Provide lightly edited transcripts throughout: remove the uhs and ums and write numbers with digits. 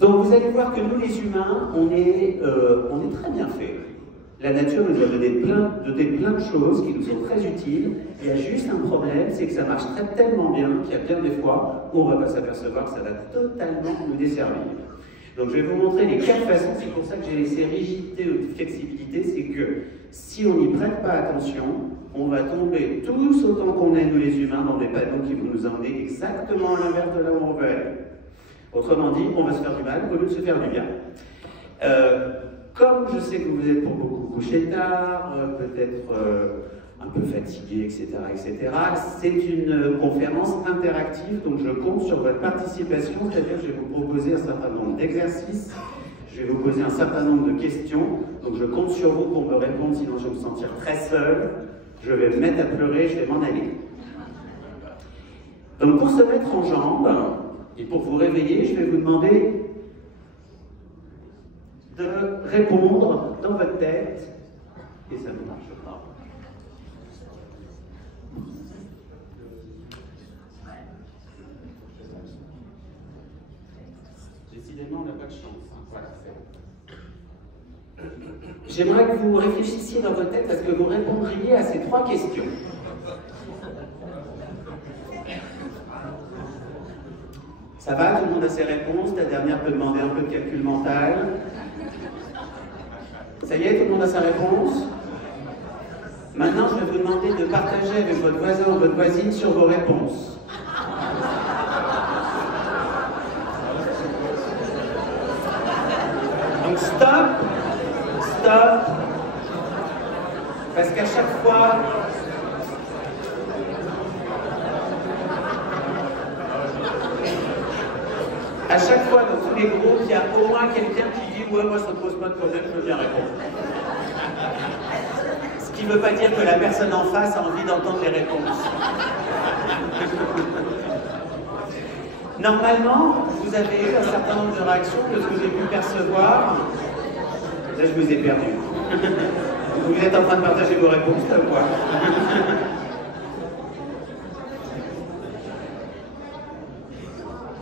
Donc vous allez voir que nous les humains, on est très bien faits. La nature nous a donné plein de choses qui nous sont très utiles. Il y a juste un problème, c'est que ça marche tellement bien qu'il y a bien des fois où on ne va pas s'apercevoir que ça va totalement nous desservir. Donc je vais vous montrer les 4 façons, c'est pour ça que j'ai laissé rigidité ou flexibilité, c'est que si on n'y prête pas attention, on va tomber tous autant qu'on est nous les humains dans des panneaux qui vont nous emmener exactement à l'inverse de là où on veut aller. Autrement dit, on va se faire du mal au lieu de se faire du bien. Comme je sais que vous êtes pour beaucoup couché tard, peut-être un peu fatigué, etc., c'est une conférence interactive, donc je compte sur votre participation, c'est-à-dire que je vais vous proposer un certain nombre d'exercices, je vais vous poser un certain nombre de questions, donc je compte sur vous pour me répondre, sinon je vais me sentir très seul, je vais me mettre à pleurer, je vais m'en aller. Donc pour se mettre en jambes, et pour vous réveiller, je vais vous demander de répondre dans votre tête, et ça ne marche pas. Décidément, on n'a pas de chance. Voilà, j'aimerais que vous réfléchissiez dans votre tête à ce que vous répondriez à ces 3 questions. Ça va, tout le monde a ses réponses, la dernière peut demander un peu de calcul mental. Ça y est, tout le monde a sa réponse? Maintenant, je vais vous demander de partager avec votre voisin ou votre voisine sur vos réponses. Donc stop, parce qu'à chaque fois, dans tous les groupes, il y a au moins quelqu'un qui dit « Ouais, moi ça ne pose pas de problème, je veux bien répondre. » Ce qui ne veut pas dire que la personne en face a envie d'entendre les réponses. Normalement, vous avez eu un certain nombre de réactions de ce que j'ai pu percevoir. Là, je vous ai perdu. Vous êtes en train de partager vos réponses, là, ou quoi?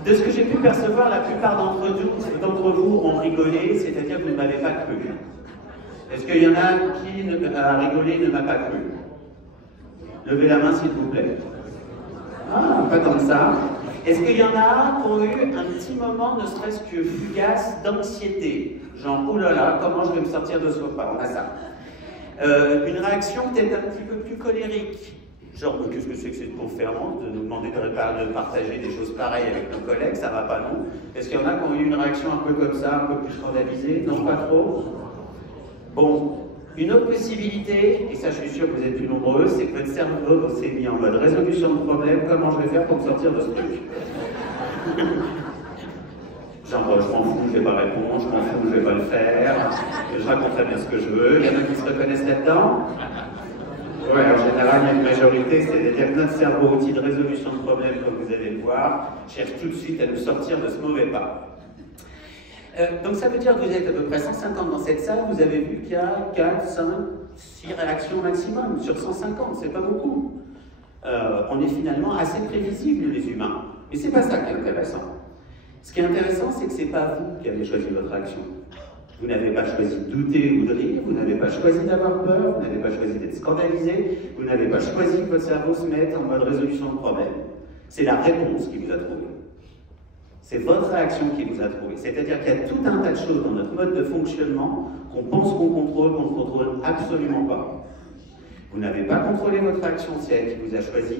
De ce que j'ai pu percevoir, la plupart d'entre vous ont rigolé, c'est-à-dire que vous ne m'avez pas cru. Est-ce qu'il y en a qui a rigolé et ne m'a pas cru? Levez la main, s'il vous plaît. Ah, pas tant que ça. Est-ce qu'il y en a qui ont eu un petit moment, ne serait-ce que fugace, d'anxiété? Genre, oh là là, comment je vais me sortir de ce repas? On a ça. Une réaction peut-être un petit peu plus colérique. Genre, qu'est-ce que c'est que cette conférence, de nous demander de partager des choses pareilles avec nos collègues, ça va pas non? Est-ce qu'il y en a qui ont eu une réaction un peu comme ça, un peu plus scandalisée? Non, pas trop? Bon, une autre possibilité, et ça je suis sûr que vous êtes plus nombreux, c'est que votre cerveau s'est mis en mode résolution de problème, comment je vais faire pour me sortir de ce truc? Genre, je m'en fous, je vais pas répondre, je m'en fous, je vais pas le faire, je raconte très bien ce que je veux, il y en a qui se reconnaissent là-dedans? Oui, en général, il y a une majorité, c'est-à-dire que notre cerveau, outil de résolution de problèmes, comme vous allez le voir, cherche tout de suite à nous sortir de ce mauvais pas. Donc ça veut dire que vous êtes à peu près 150 dans cette salle, vous avez vu qu'il y a 4, 5, 6 réactions maximum sur 150, c'est pas beaucoup. On est finalement assez prévisibles, les humains. Mais c'est pas ça qui est intéressant. Ce qui est intéressant, c'est que c'est pas vous qui avez choisi votre action. Vous n'avez pas choisi de douter ou de rire, vous n'avez pas choisi d'avoir peur, vous n'avez pas choisi d'être scandalisé, vous n'avez pas choisi que votre cerveau se mette en mode résolution de problème. C'est la réponse qui vous a trouvé. C'est votre réaction qui vous a trouvé. C'est-à-dire qu'il y a tout un tas de choses dans notre mode de fonctionnement qu'on pense qu'on contrôle, qu'on ne contrôle absolument pas. Vous n'avez pas contrôlé votre réaction, c'est elle qui vous a choisi.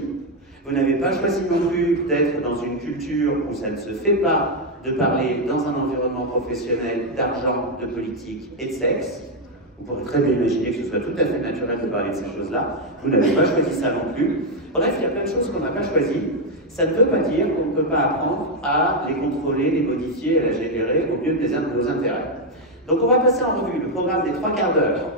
Vous n'avez pas choisi non plus d'être dans une culture où ça ne se fait pas de parler dans un environnement professionnel d'argent, de politique et de sexe. Vous pourrez très bien imaginer que ce soit tout à fait naturel de parler de ces choses-là. Vous n'avez pas choisi ça non plus. Bref, il y a plein de choses qu'on n'a pas choisies. Ça ne veut pas dire qu'on ne peut pas apprendre à les contrôler, les modifier, à les gérer au mieux de nos intérêts. Donc on va passer en revue le programme des 3 quarts d'heure.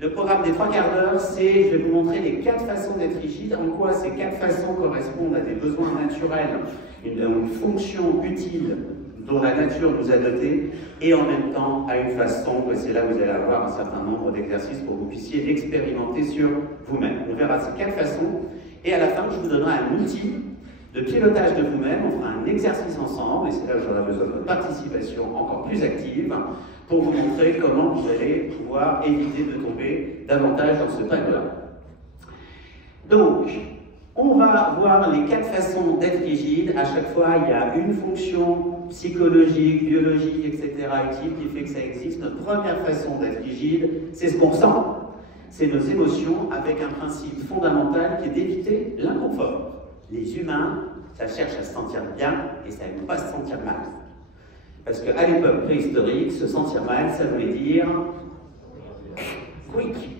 Le programme des 3 quarts d'heure, c'est, je vais vous montrer les 4 façons d'être rigide, en quoi ces 4 façons correspondent à des besoins naturels, une fonction utile dont la nature nous a doté, et en même temps à une façon, et c'est là où vous allez avoir un certain nombre d'exercices pour que vous puissiez l'expérimenter sur vous-même. On verra ces 4 façons, et à la fin, je vous donnerai un outil de pilotage de vous-même. On fera un exercice ensemble, et c'est là où j'aurai besoin de votre participation encore plus active, pour vous montrer comment vous allez pouvoir éviter de tomber davantage dans ce panneau-là. Donc, on va voir les 4 façons d'être rigide. À chaque fois, il y a une fonction psychologique, biologique, etc. utile qui fait que ça existe. Notre première façon d'être rigide, c'est ce qu'on ressent. C'est nos émotions, avec un principe fondamental qui est d'éviter l'inconfort. Les humains, ça cherche à se sentir bien et ça n'aime pas se sentir mal. Parce qu'à l'époque préhistorique, se sentir mal, ça voulait dire quick.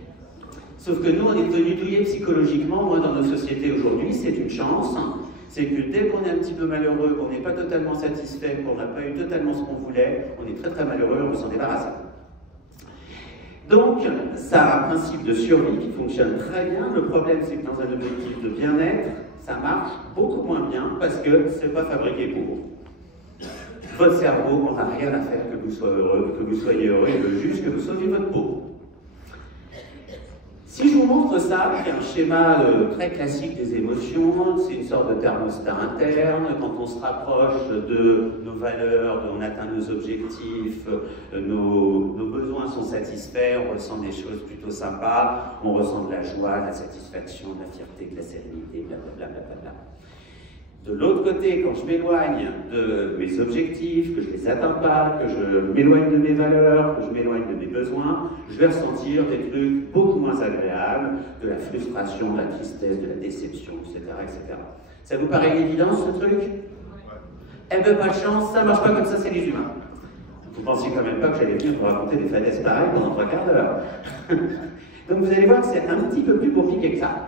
Sauf que nous, on est devenus douillés psychologiquement. Moi, dans nos sociétés aujourd'hui, c'est une chance. C'est que dès qu'on est un petit peu malheureux, qu'on n'est pas totalement satisfait, qu'on n'a pas eu totalement ce qu'on voulait, on est très très malheureux, on veut s'en débarrasser. Donc, ça a un principe de survie qui fonctionne très bien. Le problème, c'est que dans un objectif de bien-être, ça marche beaucoup moins bien parce que c'est pas fabriqué pour. Votre cerveau, on n'a rien à faire que vous soyez heureux, il veut juste que vous sauviez votre peau. Si je vous montre ça, qui est un schéma très classique des émotions, c'est une sorte de thermostat interne. Quand on se rapproche de nos valeurs, on atteint nos objectifs, nos besoins sont satisfaits, on ressent des choses plutôt sympas, on ressent de la joie, de la satisfaction, de la fierté, de la sérénité, blablabla. De l'autre côté, quand je m'éloigne de mes objectifs, que je ne les atteins pas, que je m'éloigne de mes valeurs, que je m'éloigne de mes besoins, je vais ressentir des trucs beaucoup moins agréables, de la frustration, de la tristesse, de la déception, etc. etc. Ça vous paraît une évidence, ce truc? Eh bien, pas de chance, ça ne marche pas comme ça, c'est les humains. Vous pensiez quand même pas que j'allais venir vous raconter des fadaises pareilles pendant 3 quarts d'heure. Donc vous allez voir que c'est un petit peu plus compliqué que ça.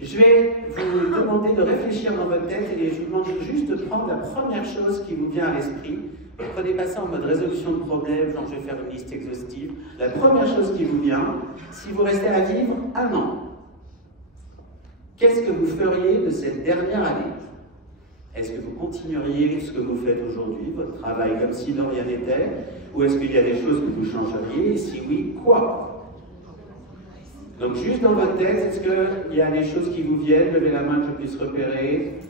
Je vais vous demander de réfléchir dans votre tête et je vous demande juste de prendre la première chose qui vous vient à l'esprit. Ne prenez pas ça en mode résolution de problème, genre je vais faire une liste exhaustive. La première chose qui vous vient, si vous restez à vivre 1 an, qu'est-ce que vous feriez de cette dernière année? Est-ce que vous continueriez ce que vous faites aujourd'hui, votre travail comme si de rien n'était? Ou est-ce qu'il y a des choses que vous changeriez? Et si oui, quoi? Donc juste dans votre tête, est-ce qu'il y a des choses qui vous viennent? Levez la main que je puisse repérer.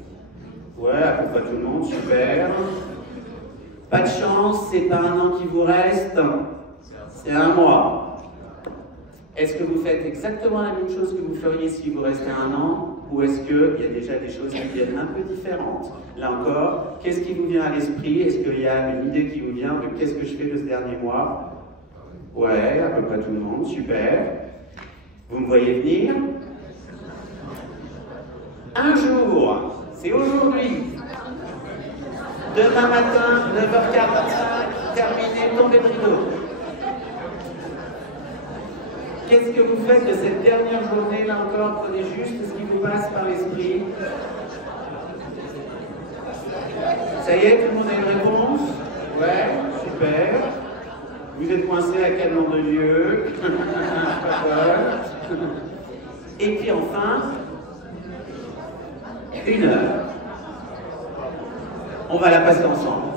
Ouais, à peu près tout le monde, super. Pas de chance, c'est pas 1 an qui vous reste, c'est 1 mois. Est-ce que vous faites exactement la même chose que vous feriez si vous restez 1 an? Ou est-ce qu'il y a déjà des choses qui viennent un peu différentes? Là encore, qu'est-ce qui vous vient à l'esprit? Est-ce qu'il y a une idée qui vous vient de qu'est-ce que je fais de ce dernier mois? Ouais, à peu près tout le monde, super. Vous me voyez venir? Un jour, c'est aujourd'hui. Demain matin, 9h45, terminé, tombé de rideau. Qu'est-ce que vous faites de cette dernière journée? Là encore, prenez juste ce qui vous passe par l'esprit. Ça y est, tout le monde a une réponse? Ouais, super. Vous êtes coincé à quel nom de lieu? Et puis enfin, 1 heure. On va la passer ensemble.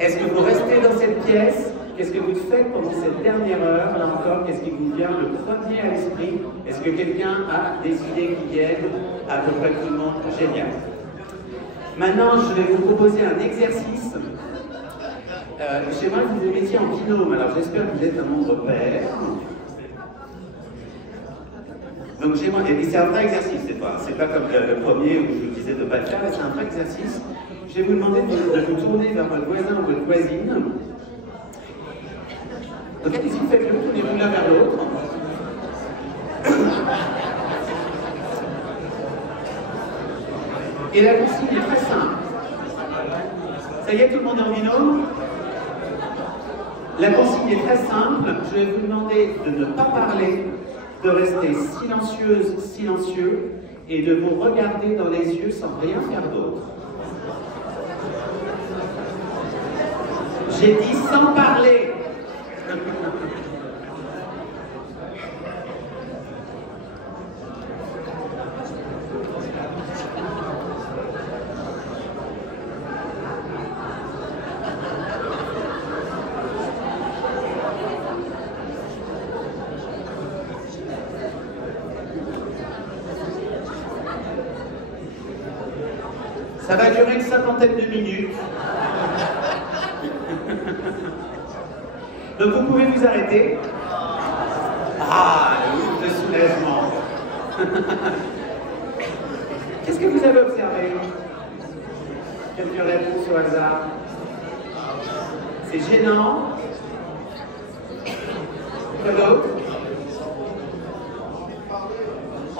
Est-ce que vous restez dans cette pièce? Qu'est-ce que vous faites pendant cette dernière heure? Là encore, qu'est-ce qui vous vient le premier à l'esprit? Est-ce que quelqu'un a des idées qui viennent? À peu près tout le monde. Génial. Maintenant, je vais vous proposer un exercice. J'aimerais que vous le mettiez en binôme. Alors j'espère que vous êtes un nombre pair. Donc et c'est un vrai exercice, c'est pas comme le premier où je vous disais de ne pas le faire, mais c'est un vrai exercice. Je vais vous demander de vous tourner vers votre voisin ou votre voisine. Donc allez-y, faites-le, tournez-vous l'un vers l'autre. Et la consigne est très simple. Ça y est, tout le monde est en binôme? La consigne est très simple. Je vais vous demander de ne pas parler, de rester silencieuse, silencieux, et de vous regarder dans les yeux sans rien faire d'autre. J'ai dit sans parler. Ça va durer une cinquantaine de minutes. Donc vous pouvez vous arrêter. Ah, le ouf de soulagement. Qu'est-ce que vous avez observé? Quelques réponses au hasard. C'est gênant. Quoi d'autre?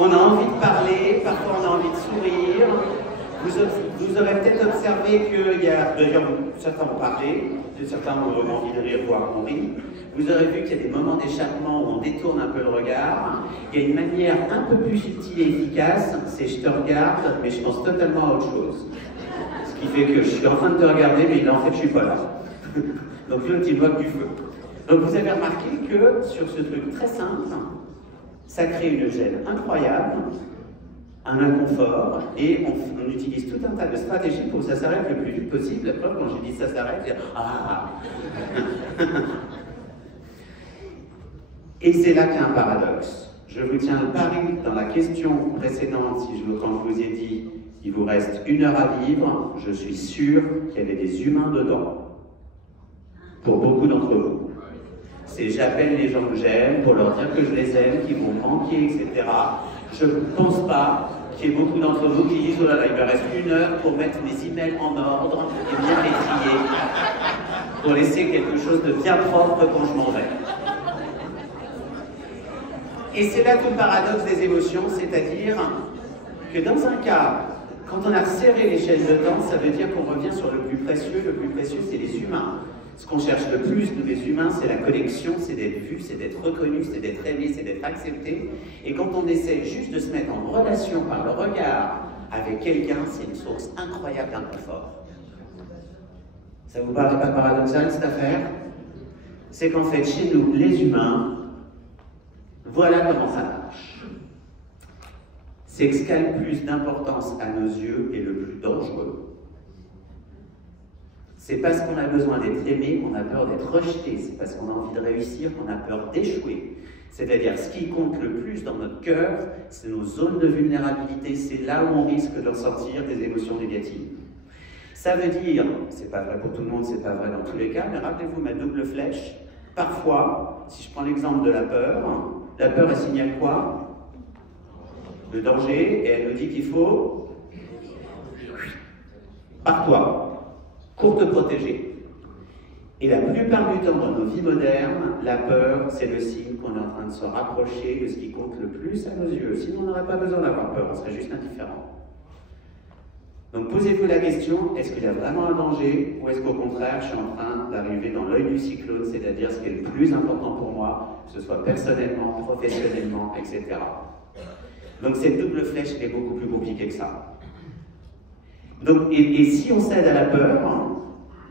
On a envie de parler, parfois on a envie de sourire. Vous aurez peut-être observé qu'il y a, d'ailleurs certains ont parlé, certains ont envie de rire, voire on rit. Vous aurez vu qu'il y a des moments d'échappement où on détourne un peu le regard. Il y a une manière un peu plus subtile et efficace, c'est je te regarde, mais je pense totalement à autre chose. Ce qui fait que je suis en train de te regarder, mais en fait je suis pas là. Donc l'autre il voit que du feu. Donc vous avez remarqué que sur ce truc très simple, ça crée une gêne incroyable, un inconfort, et on utilise tout un tas de stratégies pour que ça s'arrête le plus vite possible. La preuve, quand j'ai dit ça s'arrête, j'ai dit ah. Et c'est là qu'il y a un paradoxe. Je vous tiens le pari dans la question précédente, quand je vous ai dit il vous reste 1 heure à vivre, je suis sûr qu'il y avait des humains dedans. Pour beaucoup d'entre vous. C'est j'appelle les gens que j'aime pour leur dire que je les aime, qu'ils vont manquer, etc. Je ne pense pas qu'il y ait beaucoup d'entre vous qui disent oh là là, il me reste 1 heure pour mettre mes emails en ordre et bien les trier, pour laisser quelque chose de bien propre quand je m'en vais. Et c'est là tout le paradoxe des émotions, c'est-à-dire que dans un cas, quand on a resserré les chaînes de temps, ça veut dire qu'on revient sur le plus précieux c'est les humains. Ce qu'on cherche le plus, nous les humains, c'est la connexion, c'est d'être vu, c'est d'être reconnu, c'est d'être aimé, c'est d'être accepté. Et quand on essaie juste de se mettre en relation par le regard avec quelqu'un, c'est une source incroyable d'inconfort. Ça vous paraît pas paradoxal cette affaire? C'est qu'en fait, chez nous, les humains, voilà comment ça marche. C'est que ce qui a le plus d'importance à nos yeux est le plus dangereux. C'est parce qu'on a besoin d'être aimé qu'on a peur d'être rejeté. C'est parce qu'on a envie de réussir qu'on a peur d'échouer. C'est-à-dire, ce qui compte le plus dans notre cœur, c'est nos zones de vulnérabilité. C'est là où on risque de ressentir des émotions négatives. Ça veut dire, c'est pas vrai pour tout le monde, c'est pas vrai dans tous les cas, mais rappelez-vous ma double flèche. Parfois, si je prends l'exemple de la peur elle signale quoi? Le danger, et elle nous dit qu'il faut pars-toi. Pour te protéger. Et la plupart du temps dans nos vies modernes, la peur, c'est le signe qu'on est en train de se rapprocher de ce qui compte le plus à nos yeux. Sinon, on n'aurait pas besoin d'avoir peur, on serait juste indifférent. Donc posez-vous la question, est-ce qu'il y a vraiment un danger, ou est-ce qu'au contraire, je suis en train d'arriver dans l'œil du cyclone, c'est-à-dire ce qui est le plus important pour moi, que ce soit personnellement, professionnellement, etc. Donc cette double flèche est beaucoup plus compliquée que ça. Donc, et si on cède à la peur,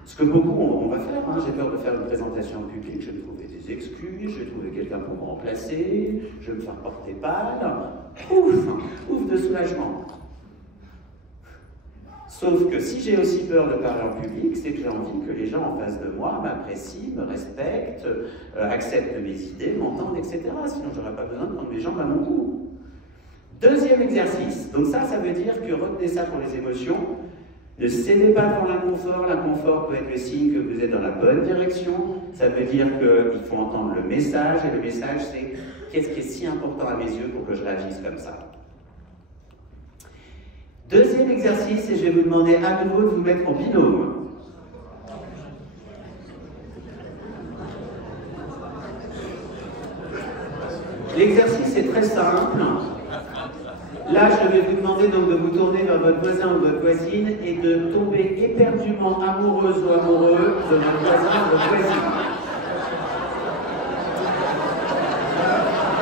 ce que beaucoup on va faire, j'ai peur de faire une présentation publique, je vais trouver des excuses, je vais trouver quelqu'un pour me remplacer, je vais me faire porter balle, ouf de soulagement. Sauf que si j'ai aussi peur de parler en public, c'est que j'ai envie que les gens en face de moi m'apprécient, me respectent, acceptent mes idées, m'entendent, etc. Sinon j'aurais pas besoin de prendre mes jambes à mon cou. Deuxième exercice, donc ça veut dire que retenez ça pour les émotions, ne cédez pas devant l'inconfort, l'inconfort peut être le signe que vous êtes dans la bonne direction, ça veut dire qu'il faut entendre le message, et le message c'est qu'est-ce qui est si important à mes yeux pour que je réagisse comme ça. Deuxième exercice, et je vais vous demander à nouveau de vous mettre en binôme. L'exercice est très simple. Là, je vais vous demander donc de vous tourner vers votre voisin ou votre voisine et de tomber éperdument amoureuse ou amoureux de votre voisin ou votre voisine.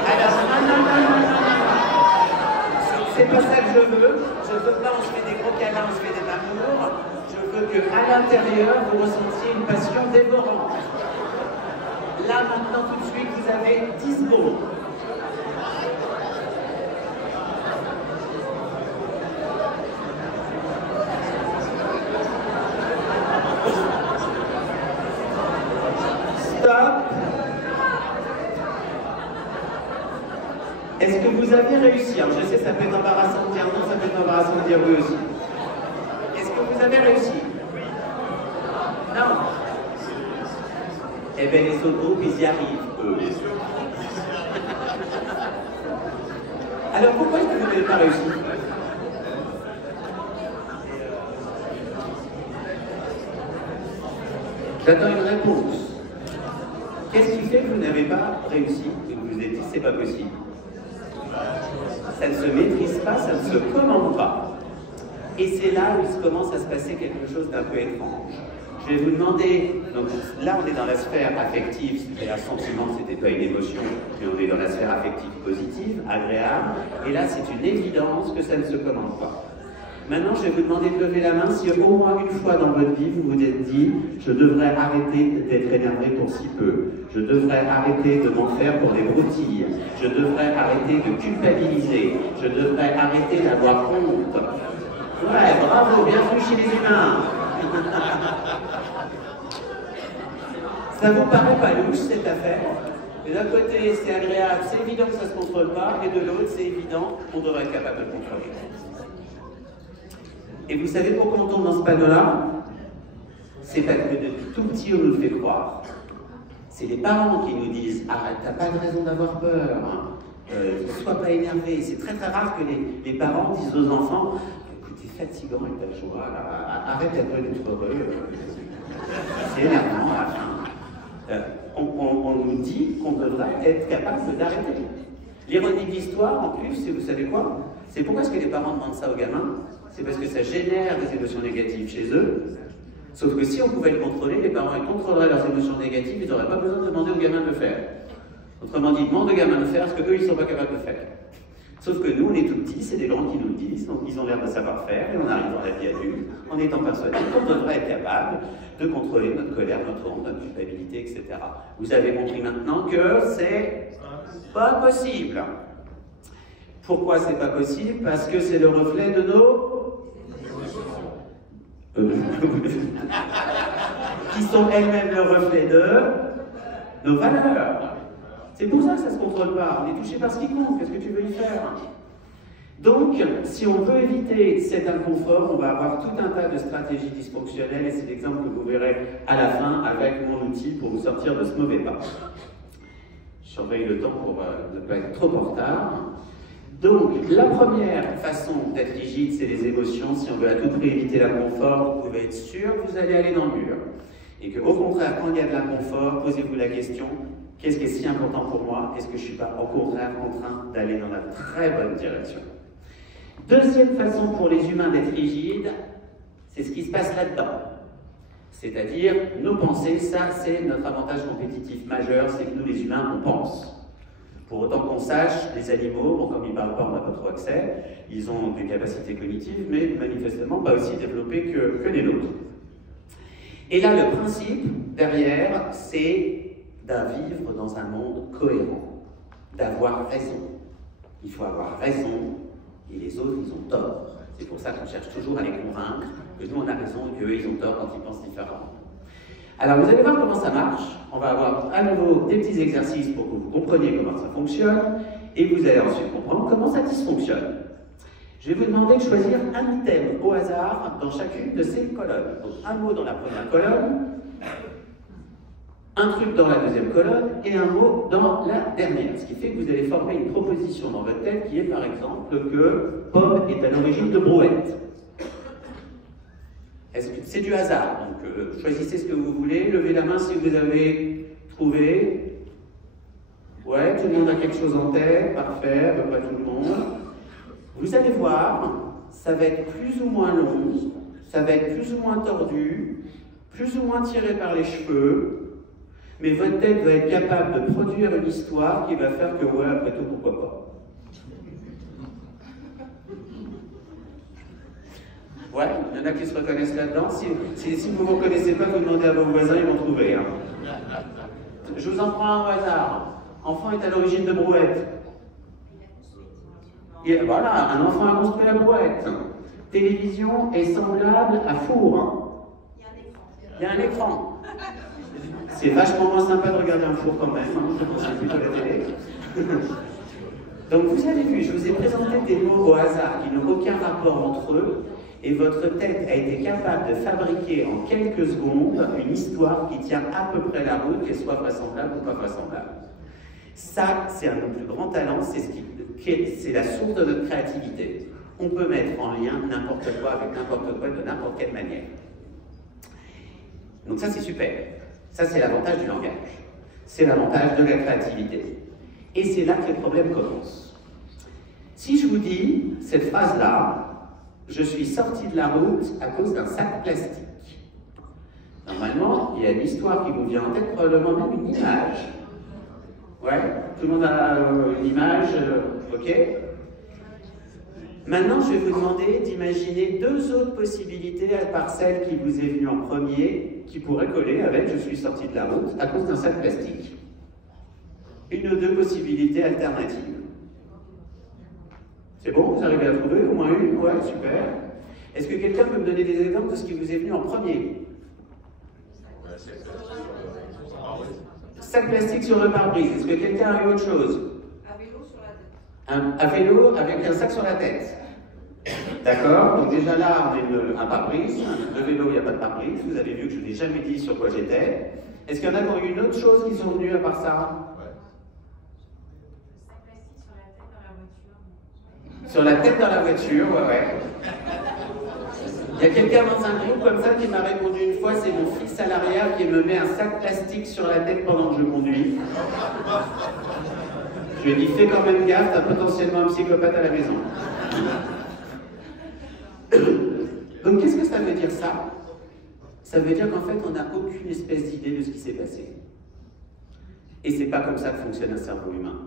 Alors, non. C'est pas ça que je veux. Je veux pas, on se fait des gros câlins, on se fait des amours. Je veux qu'à l'intérieur, vous ressentiez une passion dévorante. Là, maintenant, tout de suite, vous avez 10 secondes. Est-ce que vous avez réussi? Alors je sais, ça peut être embarrassant de dire non, ça peut être embarrassant de dire oui aussi. Est-ce Eh bien, les autres groupes, ils y arrivent, eux. Alors, pourquoi est-ce que vous n'avez pas réussi? J'attends une réponse. Qu'est-ce qui fait que vous n'avez pas réussi et que vous vous êtes dit c'est pas possible? Ça ne se maîtrise pas, ça ne se commande pas. Et c'est là où il commence à se passer quelque chose d'un peu étrange. Je vais vous demander, donc là on est dans la sphère affective, c'était un sentiment, c'était pas une émotion, mais on est dans la sphère affective positive, agréable, et là c'est une évidence que ça ne se commande pas. Maintenant, je vais vous demander de lever la main si au moins une fois dans votre vie, vous vous êtes dit « Je devrais arrêter d'être énervé pour si peu. Je devrais arrêter de m'en faire pour des broutilles. Je devrais arrêter de culpabiliser. Je devrais arrêter d'avoir honte. » Ouais, bravo, bienvenue chez les humains. Ça vous paraît pas louche, cette affaire? Et d'un côté, c'est agréable, c'est évident que ça ne se contrôle pas, et de l'autre, c'est évident qu'on devrait être capable de le contrôler. Et vous savez pourquoi on tombe dans ce panneau-là? C'est parce que depuis tout petit, on nous le fait croire. C'est les parents qui nous disent « Arrête, t'as pas de raison d'avoir peur, hein. Sois pas énervé ». C'est très très rare que les parents disent aux enfants « Écoute, t'es fatigant avec ta joie, là. Arrête un peu d'être heureux. C'est énervant à la fin. » On nous dit qu'on devrait être capable d'arrêter. L'ironie de l'histoire, en plus, c'est, vous savez quoi? C'est pourquoi est-ce que les parents demandent ça aux gamins? C'est parce que ça génère des émotions négatives chez eux. Sauf que si on pouvait le contrôler, les parents ils contrôleraient leurs émotions négatives, ils n'auraient pas besoin de demander aux gamins de le faire. Autrement dit, ils demandent aux gamins de faire ce qu'eux, ils ne sont pas capables de faire. Sauf que nous, on est tout petits, c'est des grands qui nous le disent, donc ils ont l'air de savoir faire, et on arrive dans la vie adulte en étant persuadés qu'on devrait être capable de contrôler notre colère, notre honte, notre culpabilité, etc. Vous avez compris maintenant que c'est pas possible. Pourquoi c'est pas possible? Parce que c'est le reflet de nos qui sont elles-mêmes le reflet de nos valeurs. C'est pour ça que ça ne se contrôle pas. On est touché par ce qui compte. Qu'est-ce que tu veux y faire? Donc, si on veut éviter cet inconfort, on va avoir tout un tas de stratégies dysfonctionnelles, et c'est l'exemple que vous verrez à la fin avec mon outil pour vous sortir de ce mauvais pas. Je surveille le temps pour ne pas être trop en retard. Donc, la première façon d'être rigide, c'est les émotions. Si on veut à tout prix éviter l'inconfort, vous pouvez être sûr que vous allez aller dans le mur. Et qu'au contraire, quand il y a de l'inconfort, posez-vous la question, qu'est-ce qui est si important pour moi? Est-ce que je ne suis pas au contraire en train d'aller dans la très bonne direction? Deuxième façon pour les humains d'être rigides, c'est ce qui se passe là-dedans. C'est-à-dire, nos pensées, ça c'est notre avantage compétitif majeur, c'est que nous les humains, on pense. Pour autant qu'on sache, les animaux, bon, comme ils ne parlent pas, on n'a pas trop accès, ils ont des capacités cognitives, mais manifestement pas aussi développées que les nôtres. Et là, le principe derrière, c'est de vivre dans un monde cohérent, d'avoir raison. Il faut avoir raison, et les autres, ils ont tort. C'est pour ça qu'on cherche toujours à les convaincre que nous, on a raison et qu'eux, ils ont tort quand ils pensent différemment. Alors, vous allez voir comment ça marche. On va avoir à nouveau des petits exercices pour que vous compreniez comment ça fonctionne, et vous allez ensuite comprendre comment ça dysfonctionne. Je vais vous demander de choisir un item au hasard dans chacune de ces colonnes. Donc, un mot dans la première colonne, un truc dans la deuxième colonne, et un mot dans la dernière. Ce qui fait que vous allez former une proposition dans votre tête qui est par exemple que pomme est à l'origine de brouette. C'est du hasard, donc choisissez ce que vous voulez, levez la main si vous avez trouvé. Ouais, tout le monde a quelque chose en tête, parfait, à peu près tout le monde. Vous allez voir, ça va être plus ou moins long, ça va être plus ou moins tordu, plus ou moins tiré par les cheveux, mais votre tête va être capable de produire une histoire qui va faire que, ouais, après tout, pourquoi pas. Ouais, il y en a qui se reconnaissent là-dedans. Si vous ne vous reconnaissez pas, vous demandez à vos voisins, ils vont trouver. Hein. Je vous en prends un au hasard. Enfant est à l'origine de brouette. Et voilà, un enfant a construit la brouette. Télévision est semblable à four. Il y a un écran. C'est vachement moins sympa de regarder un four quand même. Hein. Je conseille plutôt la télé. Donc vous avez vu, je vous ai présenté des mots au hasard qui n'ont aucun rapport entre eux. Et votre tête a été capable de fabriquer en quelques secondes une histoire qui tient à peu près la route, qu'elle soit vraisemblable ou pas vraisemblable. Ça, c'est un de nos plus grands talents, c'est la source de notre créativité. On peut mettre en lien n'importe quoi avec n'importe quoi de n'importe quelle manière. Donc ça, c'est super. Ça, c'est l'avantage du langage. C'est l'avantage de la créativité. Et c'est là que les problèmes commencent. Si je vous dis cette phrase-là, je suis sorti de la route à cause d'un sac plastique. Normalement, il y a une histoire qui vous vient en tête, probablement même une image. Ouais, tout le monde a une image, ok? Maintenant, je vais vous demander d'imaginer deux autres possibilités à part celle qui vous est venue en premier, qui pourrait coller avec « je suis sorti de la route à cause d'un sac plastique ». Une ou deux possibilités alternatives. C'est bon, vous arrivez à trouver au moins une? Ouais, super. Est-ce que quelqu'un peut me donner des exemples de ce qui vous est venu en premier? Sac plastique sur le pare-brise. Est-ce que quelqu'un a eu autre chose? Un vélo sur la tête. Un vélo avec un sac sur la tête. D'accord? Donc déjà là, on a un pare-brise. Le vélo, il n'y a pas de pare-brise. Vous avez vu que je n'ai jamais dit sur quoi j'étais. Est-ce qu'il y en a qui ont eu une autre chose qui sont venues à part ça? Sur la tête dans la voiture, ouais. Il y a quelqu'un dans un groupe comme ça qui m'a répondu une fois, c'est mon fils à l'arrière qui me met un sac plastique sur la tête pendant que je conduis. Je lui ai dit, fais quand même gaffe, t'as potentiellement un psychopathe à la maison. Donc qu'est-ce que ça veut dire ça? Ça veut dire qu'en fait, on n'a aucune espèce d'idée de ce qui s'est passé. Et c'est pas comme ça que fonctionne un cerveau humain.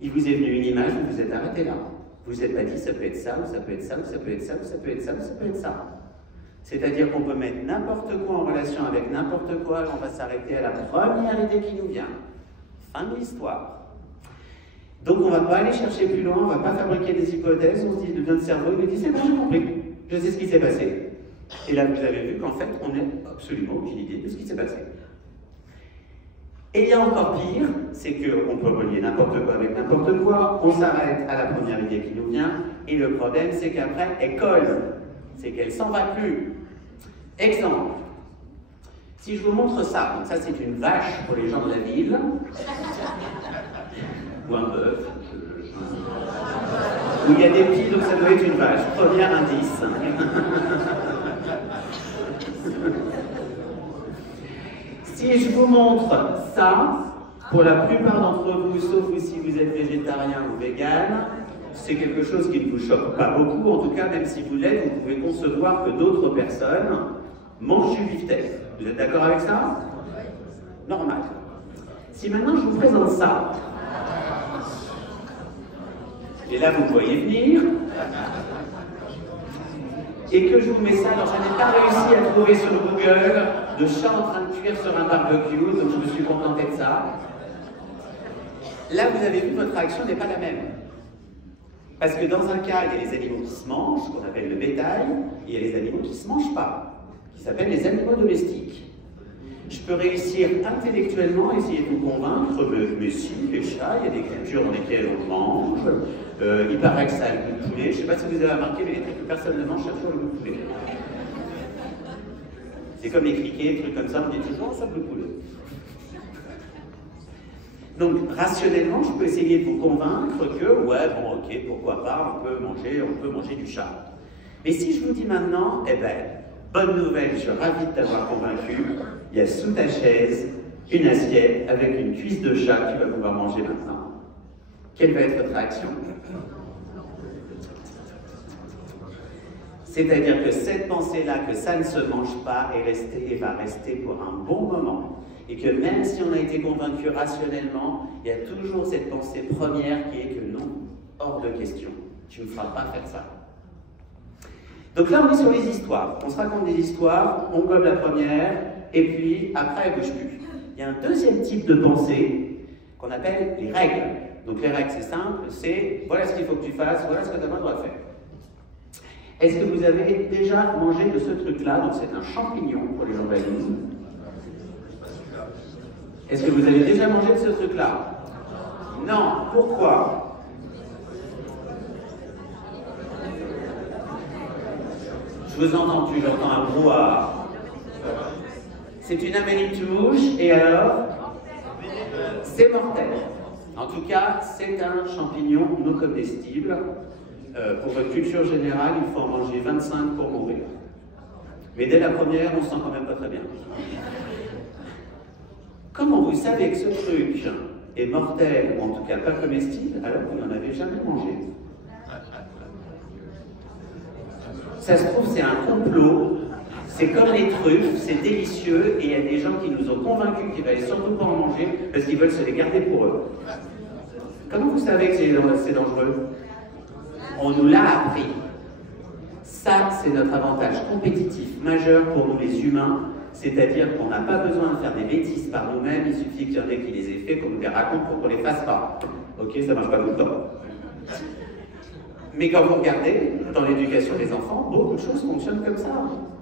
Il vous est venu une image, vous vous êtes arrêté là. Vous vous êtes pas dit ça peut être ça, ou ça peut être ça, ou ça peut être ça, ou ça peut être ça, ou ça peut être ça. C'est-à-dire qu'on peut mettre n'importe quoi en relation avec n'importe quoi, et on va s'arrêter à la première idée qui nous vient. Fin de l'histoire. Donc on ne va pas aller chercher plus loin, on ne va pas fabriquer des hypothèses, on se dit, notre cerveau il nous dit c'est bon, j'ai compris, je sais ce qui s'est passé. Et là vous avez vu qu'en fait on n'a absolument aucune idée de ce qui s'est passé. Et il y a encore pire, c'est qu'on peut relier n'importe quoi avec n'importe quoi, on s'arrête à la première idée qui nous vient, et le problème c'est qu'après elle colle, c'est qu'elle s'en va plus. Exemple, si je vous montre ça, donc ça c'est une vache pour les gens de la ville, ou un bœuf, où il y a des pieds, donc ça doit être une vache, premier indice. Si je vous montre ça, pour la plupart d'entre vous, sauf si vous êtes végétarien ou vegan, c'est quelque chose qui ne vous choque pas beaucoup. En tout cas, même si vous l'êtes, vous pouvez concevoir que d'autres personnes mangent du beefsteak. Vous êtes d'accord avec ça? Normal. Si maintenant je vous présente ça, et là vous voyez venir, et que je vous mets ça, alors je n'ai pas réussi à trouver sur Google de chat en train de cuire sur un barbecue, donc je me suis contenté de ça. Là, vous avez vu, votre réaction n'est pas la même. Parce que dans un cas, il y a les animaux qui se mangent, qu'on appelle le bétail, et il y a les animaux qui ne se mangent pas, qui s'appellent les animaux domestiques. Je peux réussir intellectuellement à essayer de vous convaincre, mais si, les chats, il y a des cultures dans lesquelles on mange, il paraît que ça a le goût de poulet. Je ne sais pas si vous avez remarqué, mais les trucs que personne ne mange, ça a toujours le goût de poulet. C'est comme les criquets, des trucs comme ça, on dit toujours, ça a le goût de poulet. Donc, rationnellement, je peux essayer de vous convaincre que, ouais, bon, ok, pourquoi pas, on peut manger du chat. Mais si je vous dis maintenant, eh ben, bonne nouvelle, je suis ravi de t'avoir convaincu, il y a sous ta chaise une assiette avec une cuisse de chat que tu vas pouvoir manger maintenant. Quelle va être votre réaction? C'est-à-dire que cette pensée-là, que ça ne se mange pas, est restée et va rester pour un bon moment. Et que même si on a été convaincu rationnellement, il y a toujours cette pensée première qui est que non, hors de question, tu ne me feras pas faire ça. Donc là, on est sur les histoires. On se raconte des histoires, on gobe la première, et puis après, elle ne bouge plus. Il y a un deuxième type de pensée qu'on appelle les règles. Donc les règles, c'est simple, c'est voilà ce qu'il faut que tu fasses, voilà ce que tu as le droit de faire. Est-ce que vous avez déjà mangé de ce truc-là? Donc c'est un champignon pour les gens valides. Est-ce que vous avez déjà mangé de ce truc-là? Non. Pourquoi? Je vous entends plus, j'entends un brouhaha. C'est une Amélie Touche, et alors? C'est mortel. En tout cas, c'est un champignon non comestible. Pour votre culture générale, il faut en manger 25 pour mourir. Mais dès la première, on se sent quand même pas très bien. Comment vous savez que ce truc est mortel, ou en tout cas pas comestible, alors que vous n'en avez jamais mangé? Ça se trouve, c'est un complot. C'est comme les truffes, c'est délicieux, et il y a des gens qui nous ont convaincus qu'ils ne allaient surtout pas en manger parce qu'ils veulent se les garder pour eux. Comment vous savez que c'est dangereux? On nous l'a appris. Ça, c'est notre avantage compétitif majeur pour nous les humains, c'est-à-dire qu'on n'a pas besoin de faire des bêtises par nous-mêmes, il suffit qu'il y en ait qui les aient fait, qu'on nous les raconte pour qu'on les fasse pas. Ok, ça marche pas tout le temps. Mais quand vous regardez, dans l'éducation des enfants, beaucoup de choses fonctionnent comme ça.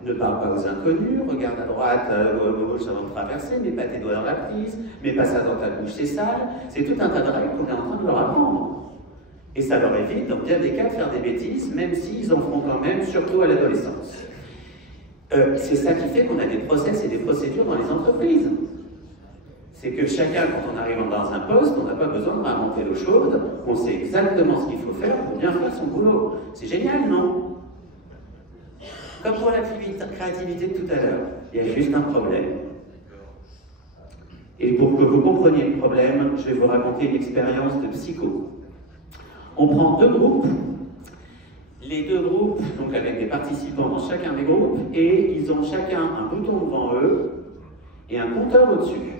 Ne parle pas aux inconnus, regarde à droite, à gauche avant de traverser, mets pas tes doigts dans la prise, mets pas ça dans ta bouche, c'est sale. C'est tout un tas de règles qu'on est en train de leur apprendre. Et ça leur évite, dans bien des cas, de faire des bêtises, même s'ils en feront quand même, surtout à l'adolescence. C'est ça qui fait qu'on a des process et des procédures dans les entreprises. C'est que chacun, quand on arrive dans un poste, on n'a pas besoin de réinventer l'eau chaude, on sait exactement ce qu'il faut faire pour bien faire son boulot. C'est génial, non? Comme pour la créativité de tout à l'heure, il y a juste un problème. Et pour que vous compreniez le problème, je vais vous raconter une expérience de psycho. On prend deux groupes, les deux groupes, donc avec des participants dans chacun des groupes, et ils ont chacun un bouton devant eux et un compteur au-dessus.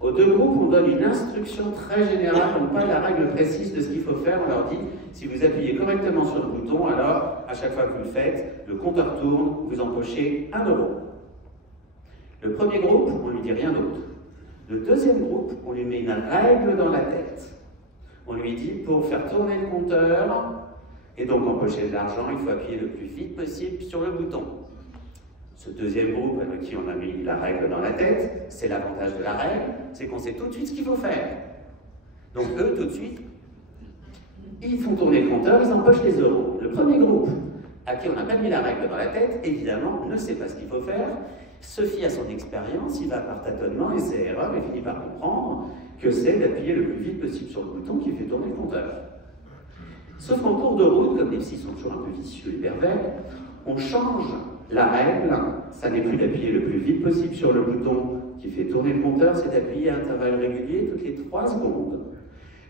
Aux deux groupes, on donne une instruction très générale, donc pas la règle précise de ce qu'il faut faire. On leur dit, si vous appuyez correctement sur le bouton, alors, à chaque fois que vous le faites, le compteur tourne, vous empochez 1 €. Le premier groupe, on lui dit rien d'autre. Le deuxième groupe, on lui met une règle dans la tête. On lui dit, pour faire tourner le compteur, et donc empocher de l'argent, il faut appuyer le plus vite possible sur le bouton. Ce deuxième groupe avec qui on a mis la règle dans la tête, c'est l'avantage de la règle, c'est qu'on sait tout de suite ce qu'il faut faire. Donc eux, tout de suite, ils font tourner le compteur, ils empochent les euros. Le premier groupe, à qui on n'a pas mis la règle dans la tête, évidemment, ne sait pas ce qu'il faut faire, se fie à son expérience, il va par tâtonnement, essai erreur, et finit par comprendre que c'est d'appuyer le plus vite possible sur le bouton qui fait tourner le compteur. Sauf qu'en cours de route, comme les psys sont toujours un peu vicieux et pervers, on change la règle, ça n'est plus d'appuyer le plus vite possible sur le bouton qui fait tourner le compteur, c'est d'appuyer à intervalles réguliers toutes les 3 secondes.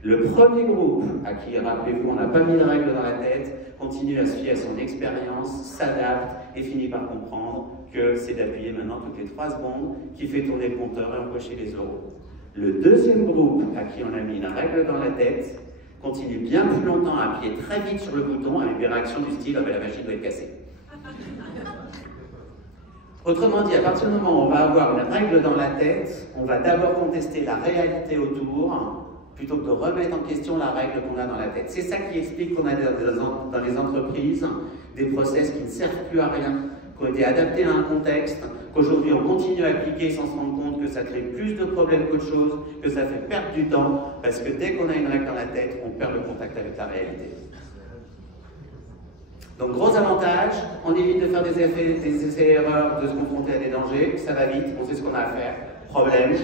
Le premier groupe, à qui, rappelez-vous, on n'a pas mis de règle dans la tête, continue à se fier à son expérience, s'adapte et finit par comprendre que c'est d'appuyer maintenant toutes les 3 secondes qui fait tourner le compteur et empocher les euros. Le deuxième groupe, à qui on a mis une règle dans la tête, continue bien plus longtemps à appuyer très vite sur le bouton avec des réactions du style « Ah ben la machine doit être cassée ». Autrement dit, à partir du moment où on va avoir une règle dans la tête, on va d'abord contester la réalité autour, plutôt que de remettre en question la règle qu'on a dans la tête. C'est ça qui explique qu'on a dans les entreprises des process qui ne servent plus à rien, qui ont été adaptés à un contexte, qu'aujourd'hui on continue à appliquer sans se rendre compte que ça crée plus de problèmes qu'autre chose, que ça fait perdre du temps, parce que dès qu'on a une règle dans la tête, on perd le contact avec la réalité. Donc gros avantage, on évite de faire des essais-erreurs, de se confronter à des dangers, ça va vite, on sait ce qu'on a à faire. Problème,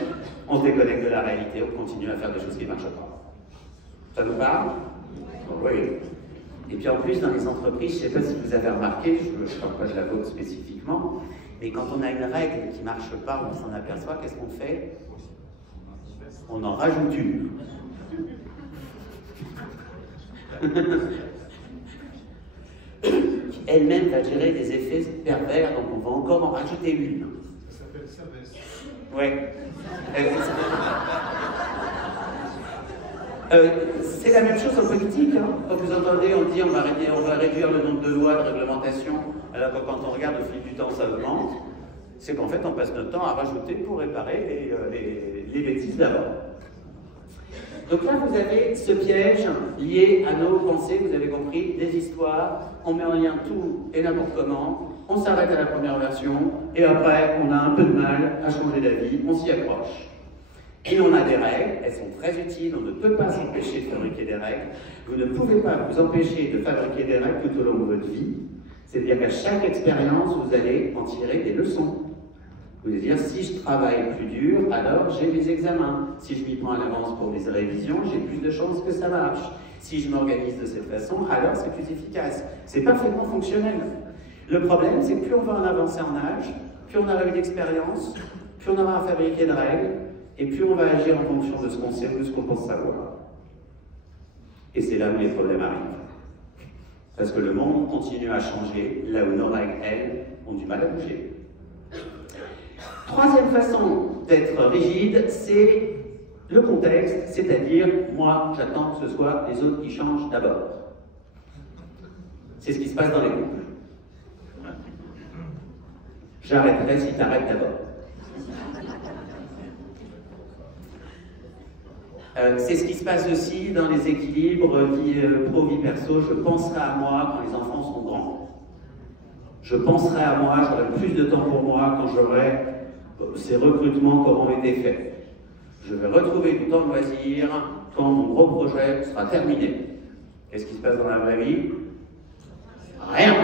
on se déconnecte de la réalité, on continue à faire des choses qui ne marchent pas. Ça vous parle? Oui. Et puis en plus, dans les entreprises, je ne sais pas si vous avez remarqué, je ne parle pas de la vôtre spécifiquement, mais quand on a une règle qui ne marche pas, on s'en aperçoit, qu'est-ce qu'on fait? On en rajoute une. Qui elle-même va gérer des effets pervers, donc on va encore en rajouter une. Ça s'appelle SAVES. Ouais. C'est la même chose en politique. Hein. Quand vous entendez, on dit on va réduire le nombre de lois, de réglementations, alors que quand on regarde au fil du temps, ça augmente. C'est qu'en fait, on passe notre temps à rajouter pour réparer les bêtises d'avant. Donc là, vous avez ce piège lié à nos pensées, vous avez compris, des histoires, on met en lien tout et n'importe comment, on s'arrête à la première version, et après, on a un peu de mal à changer d'avis, on s'y accroche. Et on a des règles, elles sont très utiles, on ne peut pas s'empêcher de fabriquer des règles, vous ne pouvez pas vous empêcher de fabriquer des règles tout au long de votre vie, C'est-à-dire qu'à chaque expérience, vous allez en tirer des leçons. Vous allez dire, si je travaille plus dur, alors j'ai mes examens. Si je m'y prends à l'avance pour mes révisions, j'ai plus de chances que ça marche. Si je m'organise de cette façon, alors c'est plus efficace. C'est parfaitement fonctionnel. Le problème, c'est que plus on va en avancer en âge, plus on aura eu d'expérience, plus on aura à fabriquer de règles, et plus on va agir en fonction de ce qu'on sait ou de ce qu'on pense savoir. Et c'est là où les problèmes arrivent. Parce que le monde continue à changer, là où nos règles, elles, ont du mal à bouger. Troisième façon d'être rigide, c'est le contexte, c'est-à-dire, moi, j'attends que ce soit les autres qui changent d'abord. C'est ce qui se passe dans les couples. J'arrêterai si tu arrêtes d'abord. C'est ce qui se passe aussi dans les équilibres vie pro-vie perso. Je penserai à moi quand les enfants sont grands. Je penserai à moi, j'aurai plus de temps pour moi quand j'aurai ces recrutements qui auront été faits. Je vais retrouver du temps de loisir quand mon gros projet sera terminé. Qu'est-ce qui se passe dans la vraie vie? Rien.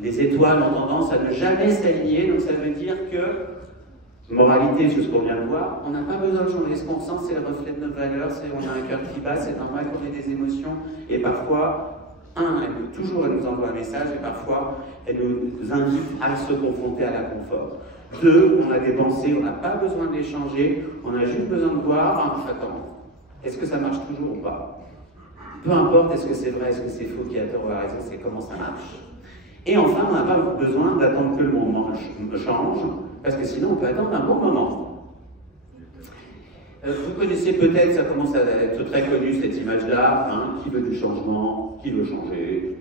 Les étoiles ont tendance à ne jamais s'aligner, donc ça veut dire que moralité, c'est ce qu'on vient de voir, on n'a pas besoin de changer ce qu'on sent, c'est le reflet de nos valeurs, on a un cœur qui bat, c'est normal qu'on ait des émotions, et parfois, elle nous envoie un message, et parfois, elle nous invite à se confronter à l'inconfort. Deux, on a des pensées, on n'a pas besoin de les changer, on a juste besoin de voir, attends, est-ce que ça marche toujours ou pas? Peu importe, est-ce que c'est vrai, est-ce que c'est faux, qui a tort ou a raison, c'est comment ça marche. Et enfin, on n'a pas besoin d'attendre que le monde change, parce que sinon on peut attendre un bon moment. Vous connaissez peut-être, ça commence à être très connu cette image-là, hein, qui veut du changement, qui veut changer.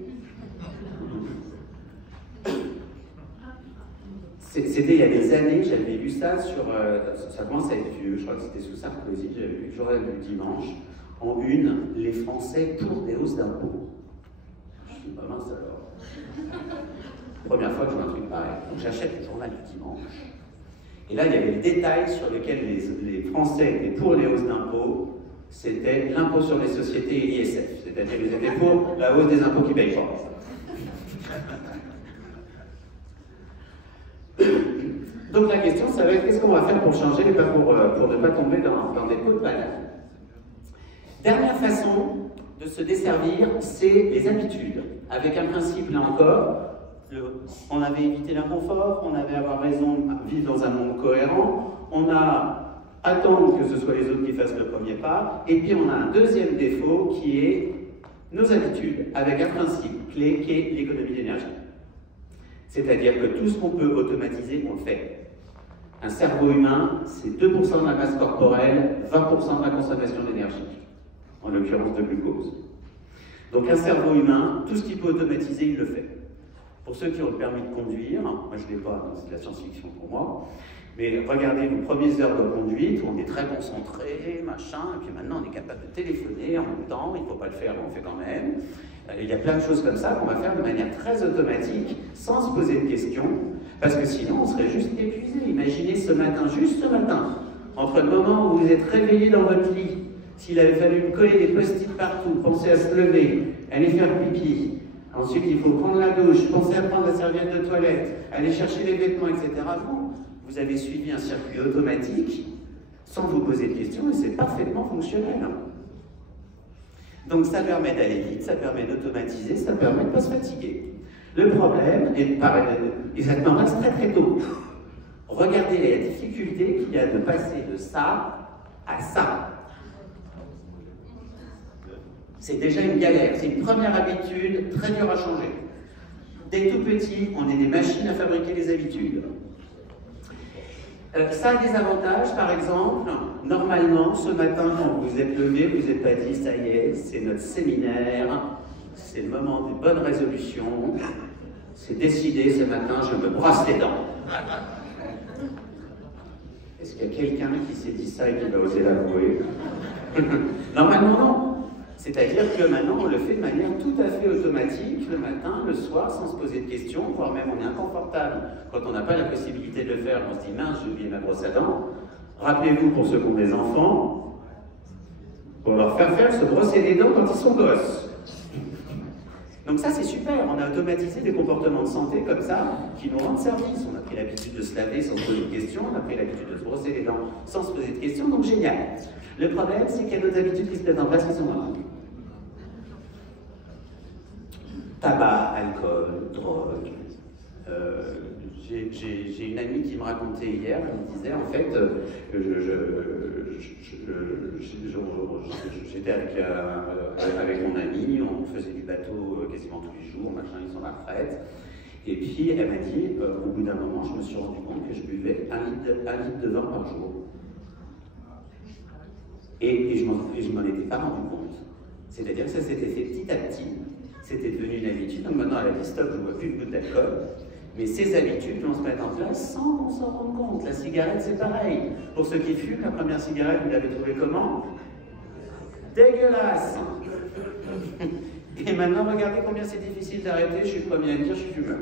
C'était il y a des années, j'avais lu ça sur, ça commence à être vieux, je crois que c'était sous Sarkozy, j'avais lu le journal du dimanche, en une, les Français pour des hausses d'impôts. Je suis pas mince alors. Première fois que je vois un truc pareil. Donc j'achète le journal du dimanche. Et là, il y avait le détail sur lequel les Français étaient pour les hausses d'impôts. C'était l'impôt sur les sociétés et l'ISF. C'est-à-dire qu'ils étaient pour la hausse des impôts qui payent pas. Donc la question, ça va être qu'est-ce qu'on va faire pour changer et pour ne pas tomber dans des pots de banane. Dernière façon de se desservir, c'est les habitudes. Avec un principe, là encore, on avait évité l'inconfort, on avait avoir raison à vivre dans un monde cohérent, on a attendre que ce soit les autres qui fassent le premier pas, et puis on a un deuxième défaut qui est nos habitudes, avec un principe clé qui est l'économie d'énergie. C'est-à-dire que tout ce qu'on peut automatiser, on le fait. Un cerveau humain, c'est 2% de la masse corporelle, 20% de la consommation d'énergie, en l'occurrence de glucose. Donc un cerveau humain, tout ce qu'il peut automatiser, il le fait. Pour ceux qui ont le permis de conduire, moi je ne l'ai pas, c'est de la science-fiction pour moi, mais regardez vos premières heures de conduite où on est très concentré, machin, et puis maintenant on est capable de téléphoner en même temps, il ne faut pas le faire, mais on le fait quand même. Il y a plein de choses comme ça qu'on va faire de manière très automatique, sans se poser de questions, parce que sinon on serait juste épuisé. Imaginez ce matin, juste ce matin, entre le moment où vous êtes réveillé dans votre lit, s'il avait fallu coller des post-it partout, penser à se lever, aller faire pipi, ensuite il faut prendre la douche, penser à prendre la serviette de toilette, aller chercher les vêtements, etc. Vous avez suivi un circuit automatique sans vous poser de questions et c'est parfaitement fonctionnel. Donc ça permet d'aller vite, ça permet d'automatiser, ça permet de ne pas se fatiguer. Le problème, et ça commence très très tôt. Regardez la difficulté qu'il y a de passer de ça à ça. C'est déjà une galère, c'est une première habitude très dure à changer. Dès tout petit, on est des machines à fabriquer les habitudes. Ça a des avantages, par exemple, normalement, ce matin, quand vous êtes levé, vous n'êtes pas dit, ça y est, c'est notre séminaire, c'est le moment des bonnes résolutions, c'est décidé, ce matin, je me brosse les dents. Est-ce qu'il y a quelqu'un qui s'est dit ça et qui va oser l'avouer? Normalement, non. C'est-à-dire que maintenant, on le fait de manière tout à fait automatique, le matin, le soir, sans se poser de questions, voire même on est inconfortable quand on n'a pas la possibilité de le faire, on se dit « mince, j'ai oublié ma brosse à dents ». Rappelez-vous, pour ceux qui ont des enfants, pour leur faire se brosser les dents quand ils sont gosses. Donc ça, c'est super, on a automatisé des comportements de santé comme ça, qui nous rendent service. On a pris l'habitude de se laver sans se poser de questions, on a pris l'habitude de se brosser les dents sans se poser de questions, donc génial. Le problème, c'est qu'il y a d'autres habitudes qui se mettent en place qui sont marrantes. Tabac, alcool, drogue. J'ai une amie qui me racontait hier, elle me disait en fait, j'étais avec mon ami, on faisait du bateau quasiment tous les jours, machin, ils sont à la retraite. Et puis elle m'a dit, au bout d'un moment, je me suis rendu compte que je buvais un litre de vin par jour. Et je m'en étais pas rendu compte. C'est-à-dire que ça s'était fait petit à petit, c'était devenu une habitude. Donc maintenant, elle a dit stop, je ne bois plus de gouttes d'alcool. Mais ces habitudes vont se mettre en place sans qu'on s'en rende compte. La cigarette, c'est pareil. Pour ceux qui fument, la première cigarette, vous l'avez trouvée comment? Dégueulasse. Et maintenant, regardez combien c'est difficile d'arrêter. Je suis le premier à dire, je suis fumeur.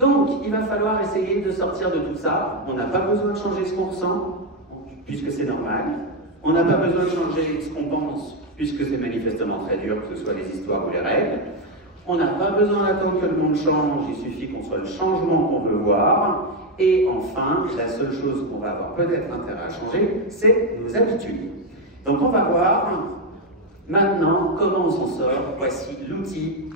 Donc, il va falloir essayer de sortir de tout ça. On n'a pas besoin de changer ce qu'on ressent, puisque c'est normal. On n'a pas besoin de changer ce qu'on pense, puisque c'est manifestement très dur, que ce soit les histoires ou les règles. On n'a pas besoin d'attendre que le monde change, il suffit qu'on soit le changement qu'on veut voir. Et enfin, la seule chose qu'on va avoir peut-être intérêt à changer, c'est nos habitudes. Donc on va voir maintenant comment on s'en sort. Voici l'outil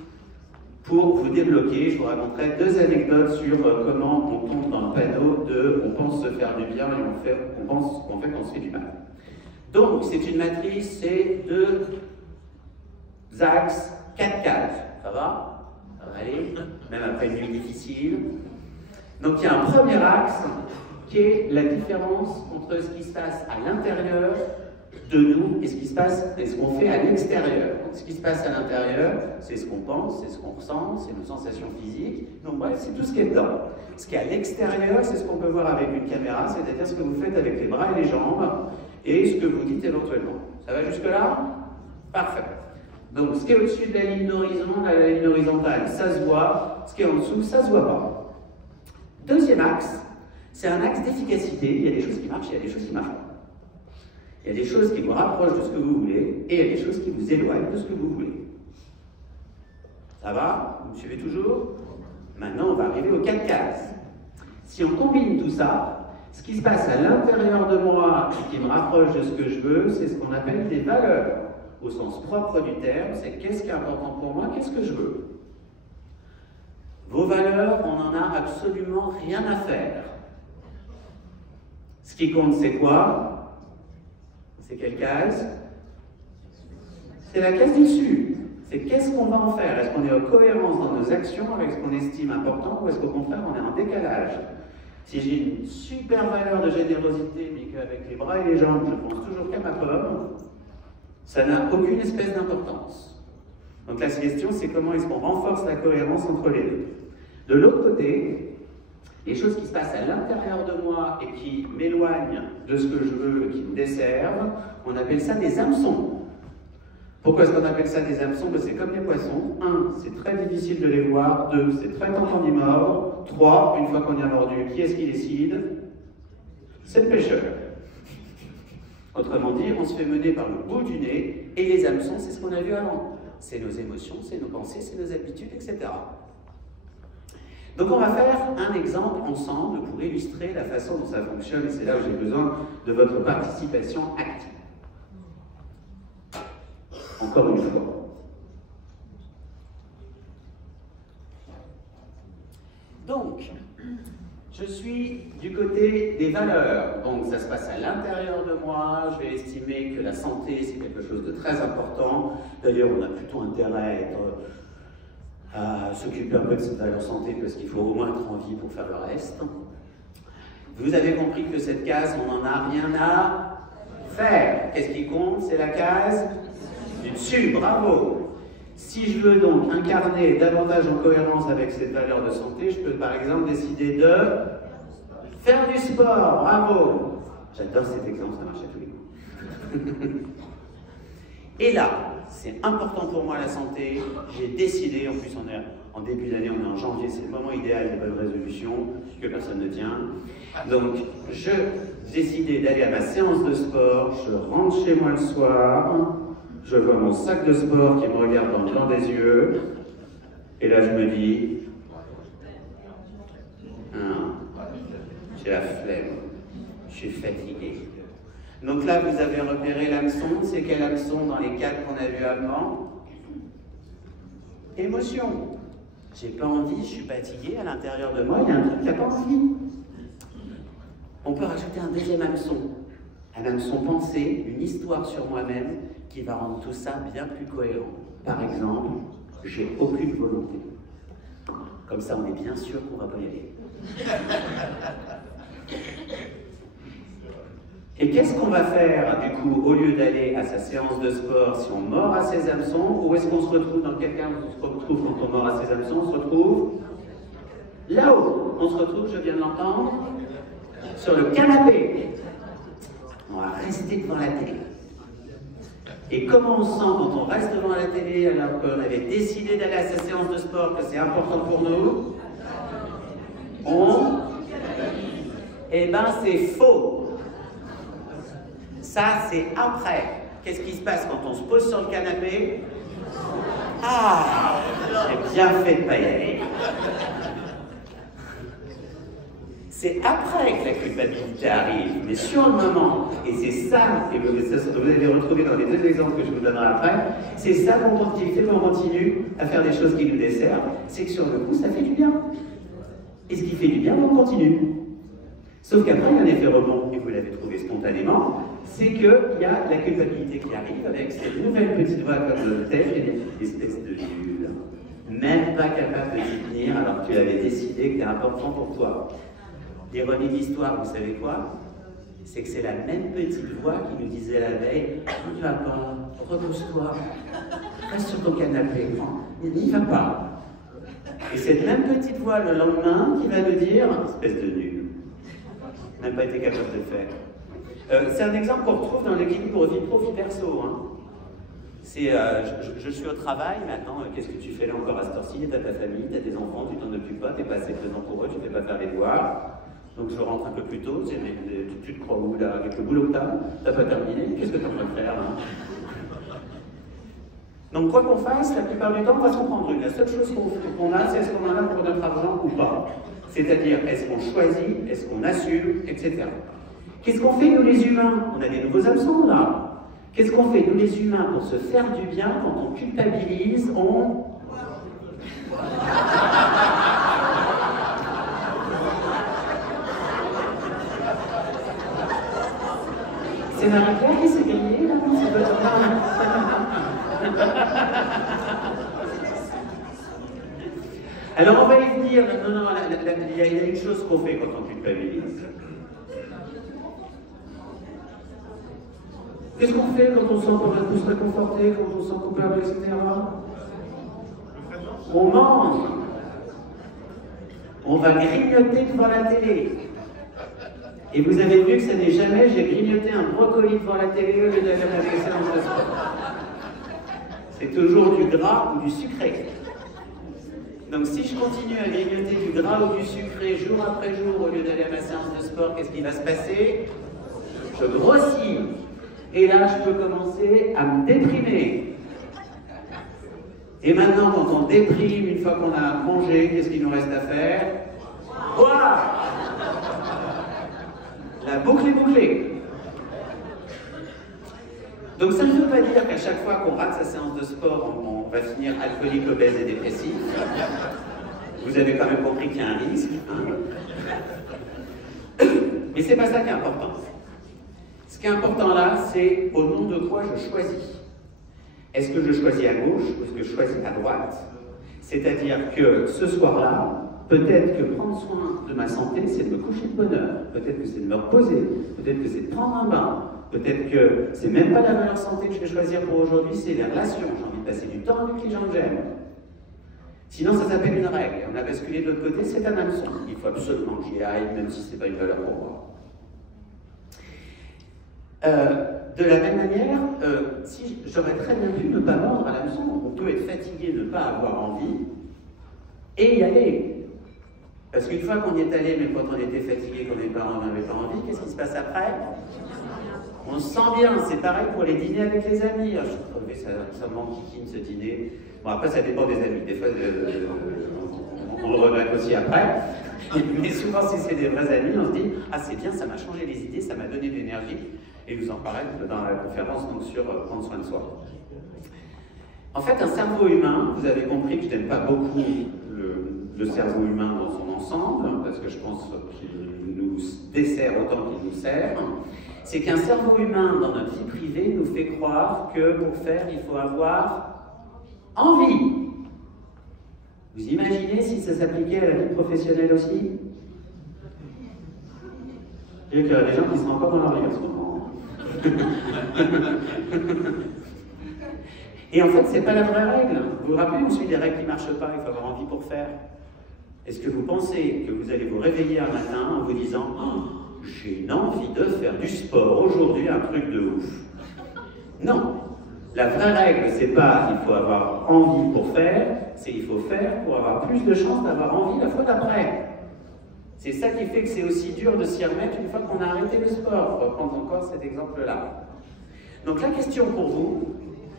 pour vous débloquer. Je vous raconterai 2 anecdotes sur comment on tombe dans le panneau de on pense se faire du bien et on pense qu'en fait on se fait du mal. Donc c'est une matrice, c'est 2 axes, 4 cases. Ça va? Ça va aller, même après une nuit difficile. Donc il y a un premier axe qui est la différence entre ce qui se passe à l'intérieur de nous et ce qui se passe et ce qu'on fait à l'extérieur. Ce qui se passe à l'intérieur, c'est ce qu'on pense, c'est ce qu'on ressent, c'est nos sensations physiques. Donc bref, c'est tout ce qui est dedans. Ce qui est à l'extérieur, c'est ce qu'on peut voir avec une caméra, c'est-à-dire ce que vous faites avec les bras et les jambes et ce que vous dites éventuellement. Ça va jusque-là? Parfait. Donc, ce qui est au-dessus de la ligne d'horizon, la ligne horizontale, ça se voit. Ce qui est en dessous, ça se voit pas. Deuxième axe, c'est un axe d'efficacité. Il y a des choses qui marchent, il y a des choses qui marchent pas. Il y a des choses qui vous rapprochent de ce que vous voulez, et il y a des choses qui vous éloignent de ce que vous voulez. Ça va? Vous me suivez toujours? Maintenant, on va arriver aux 4 cases. Si on combine tout ça, ce qui se passe à l'intérieur de moi et qui me rapproche de ce que je veux, c'est ce qu'on appelle des valeurs. Au sens propre du terme, c'est qu'est-ce qui est important pour moi, qu'est-ce que je veux. Vos valeurs, on n'en a absolument rien à faire. Ce qui compte, c'est quoi? C'est quelle case? C'est la case du dessus. C'est qu'est-ce qu'on va en faire? Est-ce qu'on est en cohérence dans nos actions avec ce qu'on estime important ou est-ce qu'au contraire, on est en décalage? Si j'ai une super valeur de générosité, mais qu'avec les bras et les jambes, je pense toujours qu'à ma pomme, ça n'a aucune espèce d'importance. Donc la question, c'est comment est-ce qu'on renforce la cohérence entre les deux. De l'autre côté, les choses qui se passent à l'intérieur de moi et qui m'éloignent de ce que je veux, qui me desservent, on appelle ça des hameçons. Pourquoi est-ce qu'on appelle ça des hameçons? C'est comme les poissons. 1, c'est très difficile de les voir. 2, c'est très tentant d'y mordre. 3, une fois qu'on y a mordu, qui est-ce qui décide? C'est le pêcheur. Autrement dit, on se fait mener par le bout du nez, et les hameçons, c'est ce qu'on a vu avant. C'est nos émotions, c'est nos pensées, c'est nos habitudes, etc. Donc on va faire un exemple ensemble pour illustrer la façon dont ça fonctionne, et c'est là où j'ai besoin de votre participation active. Encore une fois. Donc, je suis du côté des valeurs, donc ça se passe à l'intérieur de moi, je vais estimer que la santé c'est quelque chose de très important, d'ailleurs on a plutôt intérêt à s'occuper un peu de cette valeur santé parce qu'il faut au moins être en vie pour faire le reste. Vous avez compris que cette case, on n'en a rien à faire. Qu'est-ce qui compte? C'est la case du dessus, bravo! Si je veux donc incarner davantage en cohérence avec cette valeur de santé, je peux par exemple décider de faire du sport, bravo! J'adore cet exemple, ça marche à tous les coups. Et là, c'est important pour moi la santé, j'ai décidé, en plus on est en début d'année, on est en janvier, c'est le moment idéal des bonnes résolutions, que personne ne tient. Donc, j'ai décidé d'aller à ma séance de sport, je rentre chez moi le soir, je vois mon sac de sport qui me regarde dans le blanc des yeux, et là je me dis, j'ai la flemme, je suis fatigué. Donc là, vous avez repéré l'hameçon. C'est quel hameçon dans les quatre qu'on a vus avant? Émotion. J'ai pas envie, je suis fatigué, à l'intérieur de moi, il y a un truc qui n'a pas envie. On peut rajouter un deuxième hameçon. Un hameçon pensé, une histoire sur moi-même qui va rendre tout ça bien plus cohérent. Par exemple, j'ai aucune volonté. Comme ça, on est bien sûr qu'on va pas y aller. Et qu'est-ce qu'on va faire, du coup, au lieu d'aller à sa séance de sport, si on mord à ses hameçons? Où est-ce qu'on se retrouve dans quel cas on se retrouve quand on mord à ses hameçons? On se retrouve là-haut. On se retrouve, je viens de l'entendre, sur le canapé. On va rester devant la télé. Et comment on sent quand on reste devant la télé alors qu'on avait décidé d'aller à sa séance de sport, que c'est important pour nous? Eh ben, c'est faux. Ça, c'est après. Qu'est-ce qui se passe quand on se pose sur le canapé? Ah, j'ai bien fait de ne pas y aller. C'est après que la culpabilité arrive, mais sur le moment, et c'est ça, et vous allez retrouver dans les deux exemples que je vous donnerai après, c'est ça qui fait qu'on continue à faire des choses qui nous desservent, c'est que sur le coup, ça fait du bien. Et ce qui fait du bien, on continue. Sauf qu'après, il y a un effet rebond, et vous l'avez trouvé spontanément, c'est qu'il y a la culpabilité qui arrive avec cette nouvelle petite voix comme telle, une espèce de nul, même pas capable de s'y tenir alors que tu avais décidé que c'était important pour toi. L'ironie de l'histoire, vous savez quoi? C'est que c'est la même petite voix qui nous disait la veille, n'y va pas, repose-toi, reste sur ton canapé, n'y va pas. Et cette même petite voix le lendemain qui va nous dire, espèce de nul, n'a pas été capable de faire. C'est un exemple qu'on retrouve dans l'équilibre vie pro-vie perso. Hein. C'est, je suis au travail, maintenant, qu'est-ce que tu fais là encore à cette heure-ci? T'as ta famille, t'as tes enfants, tu t'en occupes pas, t'es pas assez présent pour eux, tu fais pas faire les devoirs. Donc je rentre un peu plus tôt, tu te crois où là? Avec le boulot que t'as pas terminé, qu'est-ce que t'es en train de faire là? Donc quoi qu'on fasse, la plupart du temps, on va s'en prendre une. La seule chose qu'on a, c'est est-ce qu'on en a pour notre argent ou pas. C'est-à-dire, est-ce qu'on choisit, est-ce qu'on assume, etc. Qu'est-ce qu'on fait, nous les humains? On a des nouveaux absents là. Qu'est-ce qu'on fait, nous les humains, pour se faire du bien, quand on culpabilise, C'est Marie-Claire qui s'est grillée, là? Non, c'est pas... Alors on va y venir, non, il y a une chose qu'on fait quand on culpabilise. Qu'est-ce qu'on fait quand on sent qu'on va plus se réconforter, quand on sent coupable, etc. On mange. On va grignoter devant la télé. Et vous avez vu que ça n'est jamais, j'ai grignoté un brocoli devant la télé au lieu d'aller à la séance de sport. C'est toujours du gras ou du sucré. Donc si je continue à grignoter du gras ou du sucré jour après jour au lieu d'aller à ma séance de sport, qu'est-ce qui va se passer? Je grossis. Et là, je peux commencer à me déprimer. Et maintenant, quand on déprime, une fois qu'on a mangé, qu'est-ce qu'il nous reste à faire? Boire! La boucle est bouclée. Donc ça ne veut pas dire qu'à chaque fois qu'on rate sa séance de sport, on va finir alcoolique, obèse et dépressif. Vous avez quand même compris qu'il y a un risque. Hein. Mais c'est pas ça qui est important. Ce qui est important là, c'est au nom de quoi je choisis. Est-ce que je choisis à gauche ou est-ce que je choisis à droite? C'est-à-dire que ce soir-là, peut-être que prendre soin de ma santé, c'est de me coucher de bonne heure. Peut-être que c'est de me reposer. Peut-être que c'est de prendre un bain. Peut-être que c'est même pas la valeur santé que je vais choisir pour aujourd'hui, c'est les relations. J'ai envie de passer du temps avec les gens que j'aime. Sinon, ça s'appelle une règle. On a basculé de l'autre côté, c'est un hameçon. Il faut absolument que j'y aille, même si ce n'est pas une valeur pour moi. De la même manière, si j'aurais très bien pu ne pas mordre à l'hameçon, on peut être fatigué, ne pas avoir envie, et y aller. Parce qu'une fois qu'on y est allé, même quand on était fatigué, qu'on n'avait pas envie, qu'est-ce qui se passe après? On se sent bien, c'est pareil pour les dîners avec les amis. Ah, je suis crevé, ça m'enquiquine ce dîner. Bon, après, ça dépend des amis. Des fois, on le regrette aussi après. Mais souvent, si c'est des vrais amis, on se dit « Ah, c'est bien, ça m'a changé les idées, ça m'a donné de l'énergie. » Et vous en parlez dans la conférence donc, sur prendre soin de soi. En fait, un cerveau humain, vous avez compris que je n'aime pas beaucoup le cerveau humain dans son ensemble, parce que je pense qu'il nous dessert autant qu'il nous sert. C'est qu'un cerveau humain, dans notre vie privée, nous fait croire que pour faire, il faut avoir envie. Vous imaginez si ça s'appliquait à la vie professionnelle aussi? Il y a des gens qui sont encore dans leur vie en ce moment. Et en fait, c'est pas la vraie règle. Vous vous rappelez, on suit des règles qui ne marchent pas, il faut avoir envie pour faire. Est-ce que vous pensez que vous allez vous réveiller un matin en vous disant oh, j'ai une envie de faire du sport aujourd'hui, un truc de ouf? Non. La vraie règle, c'est pas il faut avoir envie pour faire, c'est il faut faire pour avoir plus de chances d'avoir envie la fois d'après. C'est ça qui fait que c'est aussi dur de s'y remettre une fois qu'on a arrêté le sport. On va reprendre encore cet exemple-là. Donc la question pour vous,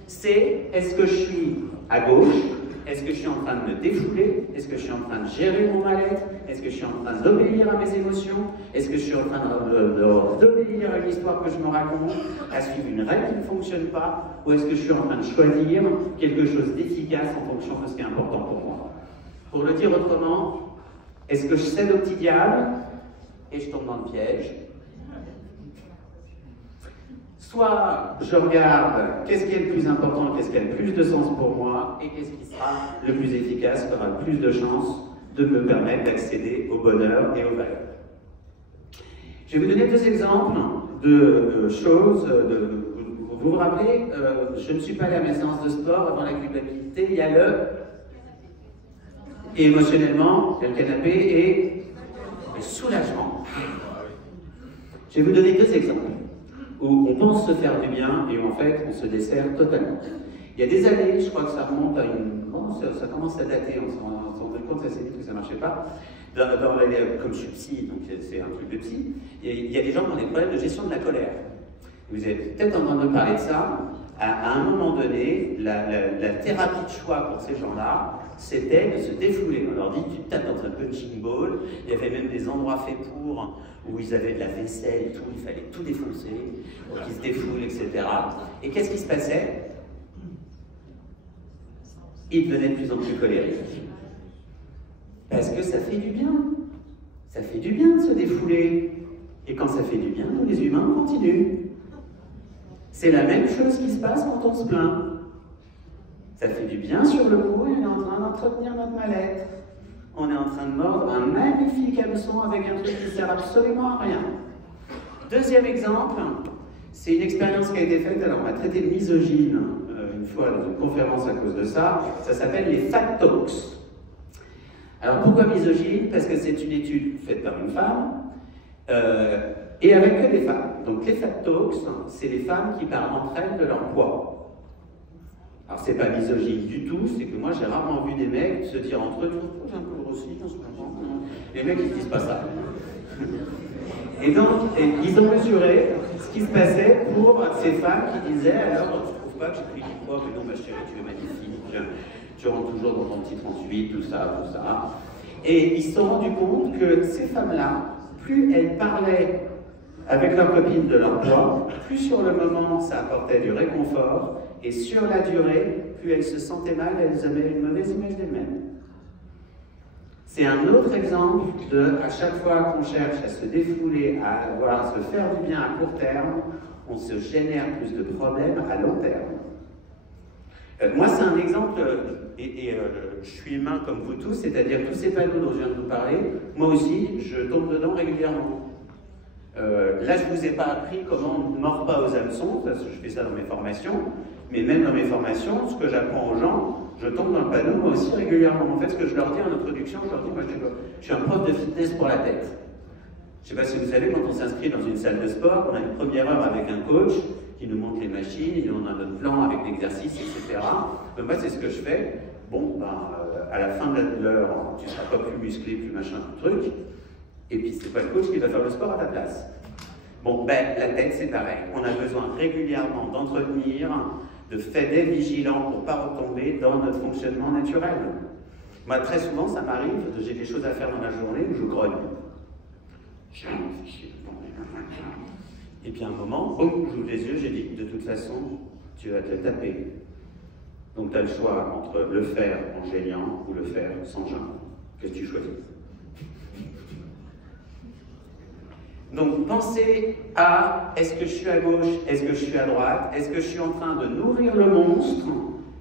c'est est-ce que je suis à gauche? Est-ce que je suis en train de me défouler? Est-ce que je suis en train de gérer mon mal-être? Est-ce que je suis en train d'obéir à mes émotions? Est-ce que je suis en train d'obéir à l'histoire que je me raconte? À suivre une règle qui ne fonctionne pas? Ou est-ce que je suis en train de choisir quelque chose d'efficace en fonction de ce qui est important pour moi? Pour le dire autrement, est-ce que je cède au petit diable et je tombe dans le piège? Soit je regarde qu'est-ce qui est le plus important, qu'est-ce qui a le plus de sens pour moi, et qu'est-ce qui sera le plus efficace, qui aura le plus de chances de me permettre d'accéder au bonheur et aux valeurs. Je vais vous donner deux exemples de choses. Vous vous rappelez, je ne suis pas allé à mes séances de sport avant la culpabilité, il y a le... Et émotionnellement, il y a le canapé et le soulagement. Je vais vous donner deux exemples où on pense se faire du bien et où en fait on se dessert totalement. Il y a des années, je crois que ça remonte à une... Bon, ça commence à dater, on s'en rend compte assez vite que ça ne marchait pas. Comme je suis psy, donc c'est un truc de psy, il y a des gens qui ont des problèmes de gestion de la colère. Vous avez peut-être entendu parler de ça. À un moment donné, la thérapie de choix pour ces gens-là, c'était de se défouler. On leur dit, tu tapes dans un punching ball. Il y avait même des endroits faits pour, où ils avaient de la vaisselle et tout, il fallait tout défoncer, pour qu'ils se défoulent, etc. Et qu'est-ce qui se passait? Ils devenaient de plus en plus colériques. Parce que ça fait du bien. Ça fait du bien de se défouler. Et quand ça fait du bien, nous les humains, on continue. C'est la même chose qui se passe quand on se plaint. Ça fait du bien sur le coup et on est en train d'entretenir notre mal-être. On est en train de mordre un magnifique hameçon avec un truc qui ne sert absolument à rien. Deuxième exemple, c'est une expérience qui a été faite, alors on m'a traité de misogyne une fois dans une conférence à cause de ça, ça s'appelle les Fat Talks. Alors pourquoi misogyne? Parce que c'est une étude faite par une femme, et avec que des femmes. Donc les Fat Talks, c'est les femmes qui parlent entre elles de leur poids. Alors c'est pas misogyne du tout, c'est que moi j'ai rarement vu des mecs se dire entre eux, j'ai un peu grossi en ce moment. Les mecs ils disent pas ça. Et donc ils ont mesuré ce qui se passait pour ces femmes qui disaient alors tu trouves pas que j'ai pris du poids, mais non ma chérie tu es magnifique, tu rentres toujours dans ton petit 38, tout ça. Et ils se sont rendus compte que ces femmes-là, plus elles parlaient avec leurs copines de leur poids, plus sur le moment ça apportait du réconfort, et sur la durée, plus elles se sentaient mal, elles avaient une mauvaise image d'elles-mêmes. C'est un autre exemple de, à chaque fois qu'on cherche à se défouler, à se faire du bien à court terme, on se génère plus de problèmes à long terme. Moi, c'est un exemple, je suis humain comme vous tous, c'est-à-dire tous ces panneaux dont je viens de vous parler, moi aussi, je tombe dedans régulièrement. Là, je ne vous ai pas appris comment on ne mord pas aux hameçons, parce que je fais ça dans mes formations, mais même dans mes formations, ce que j'apprends aux gens, je tombe dans le panneau moi aussi régulièrement. En fait, ce que je leur dis en introduction, je leur dis, moi je suis un prof de fitness pour la tête. Je ne sais pas si vous savez, quand on s'inscrit dans une salle de sport, on a une première heure avec un coach qui nous montre les machines, il on a notre plan avec l'exercice, etc. Donc moi, c'est ce que je fais. Bon, à la fin de l'heure, tu ne seras pas plus musclé, plus machin, tout truc. Et puis, c'est pas le coach qui va faire le sport à ta place. Bon, ben, la tête, c'est pareil. On a besoin régulièrement d'entretenir, d'être vigilant pour ne pas retomber dans notre fonctionnement naturel. Moi, très souvent, ça m'arrive, j'ai des choses à faire dans la journée où je grogne. Et puis à un moment, boum, j'ouvre les yeux, j'ai dit, de toute façon, tu vas te taper. Donc tu as le choix entre le faire en geignant ou le faire sans gêne. Qu'est-ce que tu choisis? Donc pensez à, est-ce que je suis à gauche, est-ce que je suis à droite, est-ce que je suis en train de nourrir le monstre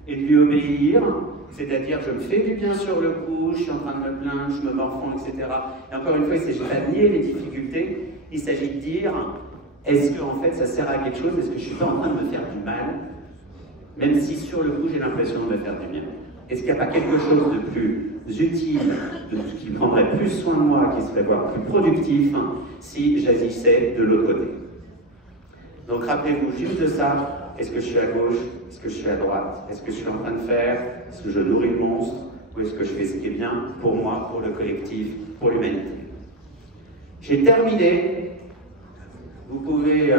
et de lui obéir, c'est-à-dire je me fais du bien sur le coup, je suis en train de me plaindre, je me morfonds, etc. Et encore une fois, il ne s'agit pas de nier les difficultés, il s'agit de dire, est-ce que en fait ça sert à quelque chose, est-ce que je ne suis pas en train de me faire du mal, même si sur le coup j'ai l'impression de me faire du bien. Est-ce qu'il n'y a pas quelque chose de plus utile, qui prendrait plus soin de moi, qui serait voire plus productif, si j'agissais de l'autre côté? Donc rappelez-vous juste de ça. Est-ce que je suis à gauche? Est-ce que je suis à droite? Est-ce que je suis en train de faire? Est-ce que je nourris le monstre? Ou est-ce que je fais ce qui est bien pour moi, pour le collectif, pour l'humanité? J'ai terminé. Vous pouvez...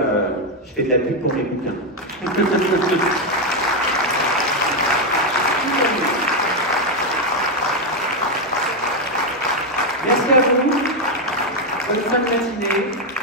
je fais de la pub pour mes bouquins. Merci à vous. Bonne fin de matinée.